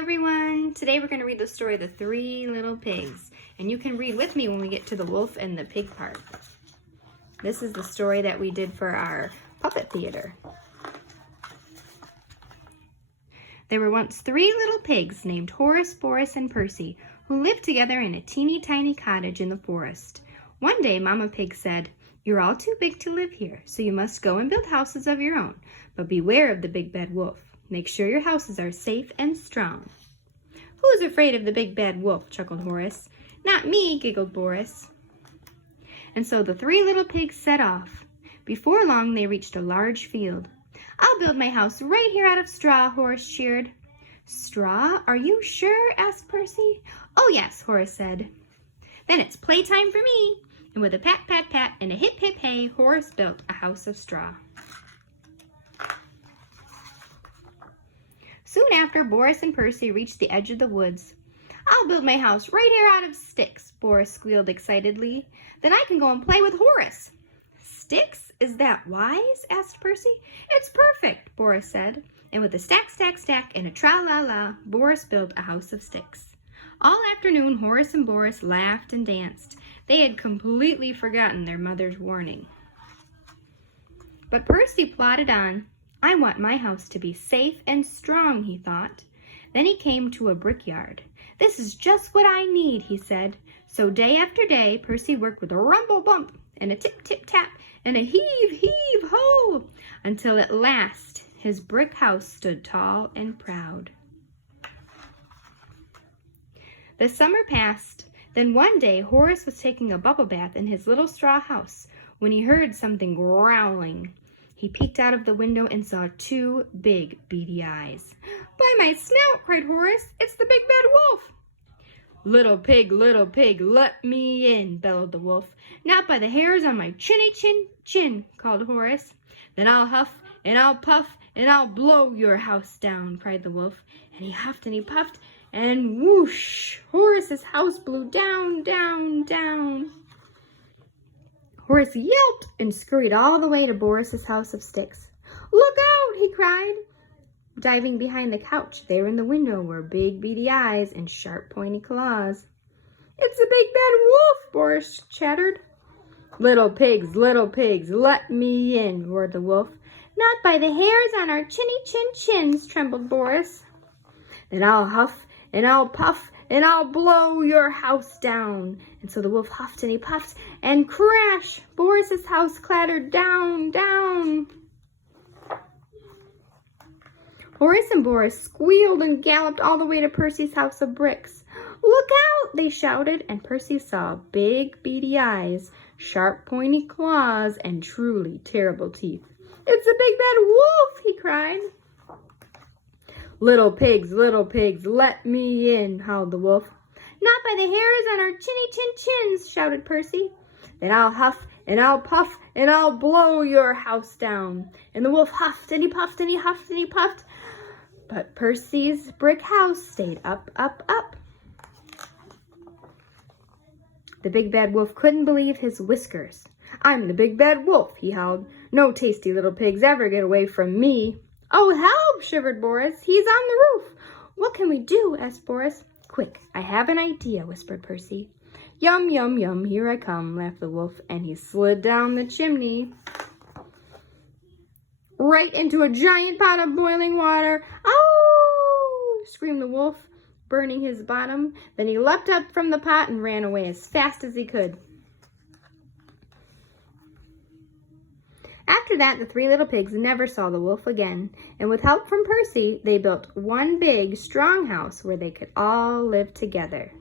everyone! Today we're going to read the story of the Three Little Pigs. And you can read with me when we get to the wolf and the pig part. This is the story that we did for our puppet theater. There were once three little pigs named Horace, Boris, and Percy who lived together in a teeny tiny cottage in the forest. One day Mama Pig said, "You're all too big to live here, so you must go and build houses of your own. But beware of the big bad wolf. Make sure your houses are safe and strong." "Who's afraid of the big bad wolf?" chuckled Horace. "Not me," giggled Boris. And so the three little pigs set off. Before long they reached a large field. "I'll build my house right here out of straw," Horace cheered. "Straw? Are you sure?" asked Percy. "Oh yes," Horace said. "Then it's playtime for me." And with a pat, pat, pat, and a hip, hip, hey, Horace built a house of straw. Soon after, Boris and Percy reached the edge of the woods. "I'll build my house right here out of sticks," Boris squealed excitedly. "Then I can go and play with Horace." "Sticks? Is that wise?" asked Percy. "It's perfect," Boris said. And with a stack, stack, stack, and a tra-la-la, Boris built a house of sticks. All afternoon, Horace and Boris laughed and danced. They had completely forgotten their mother's warning. But Percy plodded on. "I want my house to be safe and strong," he thought. Then he came to a brickyard. "This is just what I need," he said. So day after day, Percy worked with a rumble bump and a tip tip tap and a heave heave ho, until at last his brick house stood tall and proud. The summer passed. Then one day Horace was taking a bubble bath in his little straw house when he heard something growling. He peeked out of the window and saw two big, beady eyes. "By my snout," cried Horace, "it's the big bad wolf!" Little pig, let me in," bellowed the wolf. "Not by the hairs on my chinny chin," called Horace. "Then I'll huff, and I'll puff, and I'll blow your house down," cried the wolf. And he huffed and he puffed, and whoosh, Horace's house blew down, down, down. Horace yelped and scurried all the way to Boris's house of sticks. "Look out!" he cried. Diving behind the couch, there in the window were big beady eyes and sharp pointy claws. "It's the big bad wolf!" Boris chattered. Little pigs, let me in," roared the wolf. "Not by the hairs on our chinny chins," trembled Boris. "Then I'll huff and I'll puff and I'll blow your house down." And so the wolf huffed and he puffed, and crash! Boris's house clattered down, down. Horace and Boris squealed and galloped all the way to Percy's house of bricks. "Look out!" they shouted, and Percy saw big beady eyes, sharp pointy claws, and truly terrible teeth. "It's a big bad wolf!" he cried. Little pigs, let me in," howled the wolf. "Not by the hairs on our chinny chins," shouted Percy. "Then I'll huff and I'll puff and I'll blow your house down." And the wolf huffed and he puffed and he huffed and he puffed. But Percy's brick house stayed up, up, up. The big bad wolf couldn't believe his whiskers. "I'm the big bad wolf," he howled. "No tasty little pigs ever get away from me." "Oh, help!" shivered Boris. "He's on the roof." "What can we do?" asked Boris. "Quick, I have an idea," whispered Percy. "Yum, yum, yum, here I come," laughed the wolf, and he slid down the chimney right into a giant pot of boiling water. "Oh!" screamed the wolf, burning his bottom. Then he leapt up from the pot and ran away as fast as he could. After that, the three little pigs never saw the wolf again, and with help from Percy, they built one big, strong house where they could all live together.